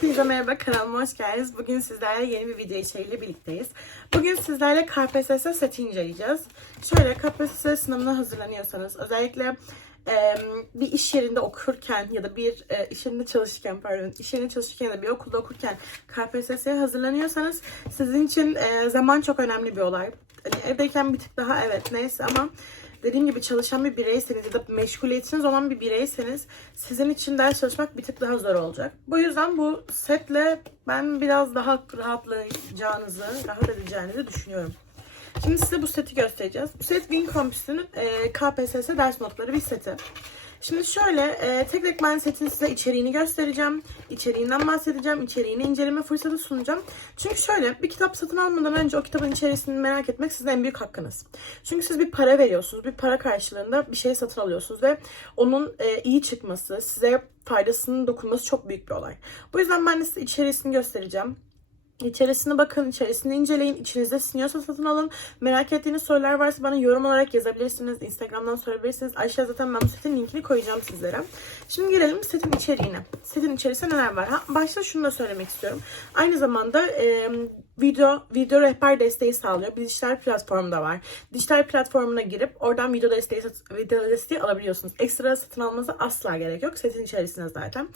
Hepinize merhaba kanalıma hoş geldiniz. Bugün sizlerle yeni bir video içeriğiyle birlikteyiz. Bugün sizlerle KPSS seti inceleyeceğiz. Şöyle KPSS sınavına hazırlanıyorsanız özellikle bir iş yerinde okurken ya da bir iş yerinde çalışırken pardon iş yerinde çalışırken ya da bir okulda okurken KPSS'ye hazırlanıyorsanız sizin için zaman çok önemli bir olay. Hani evdeyken bir tık daha evet neyse ama dediğim gibi çalışan bir bireyseniz ya da meşguliyetiniz olan bir bireyseniz sizin için ders çalışmak bir tık daha zor olacak. Bu yüzden bu setle ben biraz daha rahatlayacağınızı, rahat edeceğinizi düşünüyorum. Şimdi size bu seti göstereceğiz. Bu set Win Campus'un e, KPSS ders notları bir seti. Şimdi şöyle e, tek tek ben setin size içeriğini göstereceğim. İçeriğinden bahsedeceğim. İçeriğini inceleme fırsatı sunacağım. Çünkü şöyle bir kitap satın almadan önce o kitabın içerisini merak etmek sizin en büyük hakkınız. Çünkü siz bir para veriyorsunuz. Bir para karşılığında bir şey satın alıyorsunuz ve onun e, iyi çıkması, size faydasının dokunması çok büyük bir olay. Bu yüzden ben de size içerisini göstereceğim. İçerisine bakın, içerisini inceleyin. İçinizde siniyorsa satın alın. Merak ettiğiniz sorular varsa bana yorum olarak yazabilirsiniz. Instagram'dan sorabilirsiniz. Aşağı zaten ben bu setin linkini koyacağım sizlere. Şimdi gelelim setin içeriğine. Setin içerisinde neler var? Ha, başta şunu da söylemek istiyorum. Aynı zamanda e, video video rehber desteği sağlıyor. Bir dijital platformda var. Dijital platformuna girip oradan video desteği video desteği alabiliyorsunuz. Ekstra satın almanıza asla gerek yok. Setin içerisinde zaten.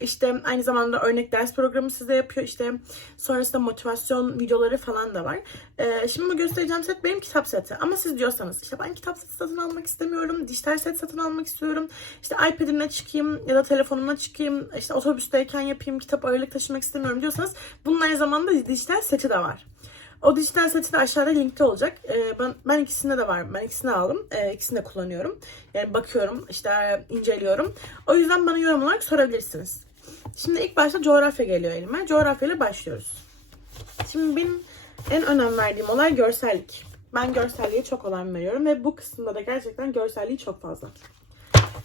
İşte aynı zamanda örnek ders programı size yapıyor. İşte sonrasında motivasyon videoları falan da var. Ee, şimdi bu göstereceğim set benim kitap seti. Ama siz diyorsanız işte ben kitap seti satın almak istemiyorum. Dijital set satın almak istiyorum. İşte iPad'imle çıkayım ya da telefonumla çıkayım. İşte otobüsteyken yapayım. Kitap ağırlık taşımak istemiyorum diyorsanız bunun aynı zamanda dijital seti de var. O dijital seti de aşağıda linkte olacak. Ee, ben, ben ikisinde de var. Ben ikisini aldım. Ee, ikisini de kullanıyorum. Yani bakıyorum, işte inceliyorum. O yüzden bana yorum olarak sorabilirsiniz. Şimdi ilk başta coğrafya geliyor elime. Coğrafya ile başlıyoruz. Şimdi benim en önem verdiğim olay görsellik. Ben görselliğe çok önem veriyorum ve bu kısımda da gerçekten görselliği çok fazla.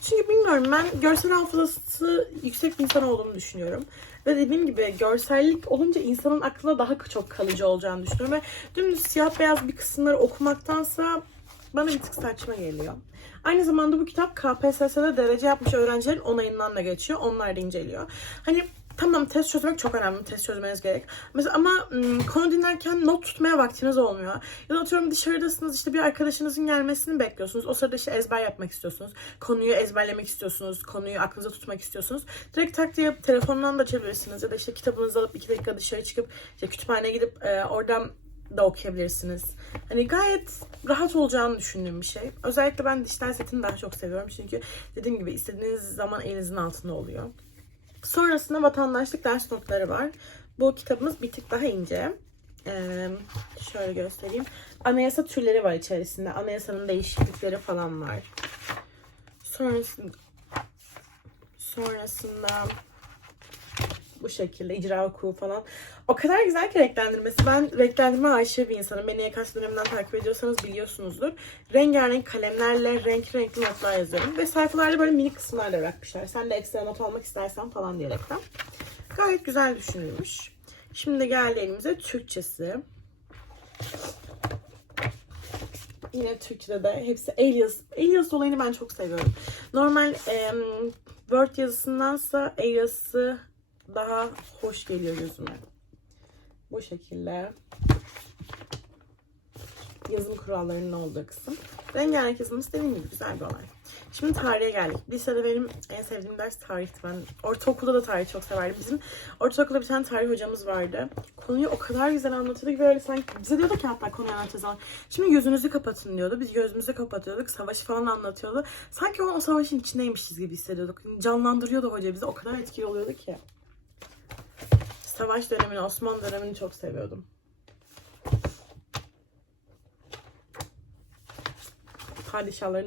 Çünkü bilmiyorum ben görsel hafızası yüksek bir insan olduğumu düşünüyorum. Ve dediğim gibi görsellik olunca insanın aklına daha çok kalıcı olacağını düşünüyorum. Ve dümdüz siyah beyaz bir kısımları okumaktansa bana bir tık saçma geliyor. Aynı zamanda bu kitap KPSS'de derece yapmış öğrencilerin onayından da geçiyor. Onlar da inceliyor. Hani Tamam test çözmek çok önemli. Test çözmeniz gerek. Mesela ama konu dinlerken not tutmaya vaktiniz olmuyor. Ya da atıyorum dışarıdasınız işte bir arkadaşınızın gelmesini bekliyorsunuz. O sırada işte ezber yapmak istiyorsunuz. Konuyu ezberlemek istiyorsunuz. Konuyu aklınıza tutmak istiyorsunuz. Direkt tak diye telefondan da açabilirsiniz. Ya da işte kitabınızı alıp iki dakika dışarı çıkıp işte kütüphaneye gidip e, oradan da okuyabilirsiniz. Hani gayet rahat olacağını düşündüğüm bir şey. Özellikle ben dijital setini daha çok seviyorum. Çünkü dediğim gibi istediğiniz zaman elinizin altında oluyor. Sonrasında vatandaşlık ders notları var. Bu kitabımız bir tık daha ince. Ee, şöyle göstereyim. Anayasa türleri var içerisinde. Anayasanın değişiklikleri falan var. Sonrasında sonrasında bu şekilde icra hukuku falan. O kadar güzel ki renklendirmesi. Ben renklendirme aşığı bir insanım. Beni YKS döneminden takip ediyorsanız biliyorsunuzdur. Rengarenk kalemlerle renkli renkli notlar yazıyorum. Ve sayfalarda böyle minik kısımlar da bırakmışlar. Sen de ekstra not almak istersen falan diyerekten. Gayet güzel düşünülmüş. Şimdi geldi elimize Türkçesi. Yine Türkçe'de de hepsi alias. Alias olayını ben çok seviyorum. Normal em, Word yazısındansa alias'ı daha hoş geliyor gözüme. Bu şekilde yazım kurallarının olduğu kısım. Rengarenk yazımız dediğim gibi güzel bir olay. Şimdi tarihe geldik. Lisede benim en sevdiğim ders tarihti. Ben ortaokulda da tarih çok severdim. Bizim ortaokulda bir tane tarih hocamız vardı. Konuyu o kadar güzel anlatıyordu ki böyle sanki bize diyordu ki hatta konuyu anlatacağız zaman. Şimdi gözünüzü kapatın diyordu. Biz gözümüzü kapatıyorduk. Savaşı falan anlatıyordu. Sanki o, o savaşın içindeymişiz gibi hissediyorduk. Canlandırıyordu hoca bize. O kadar etkili oluyordu ki. Savaş dönemini, Osmanlı dönemini çok seviyordum. Padişahların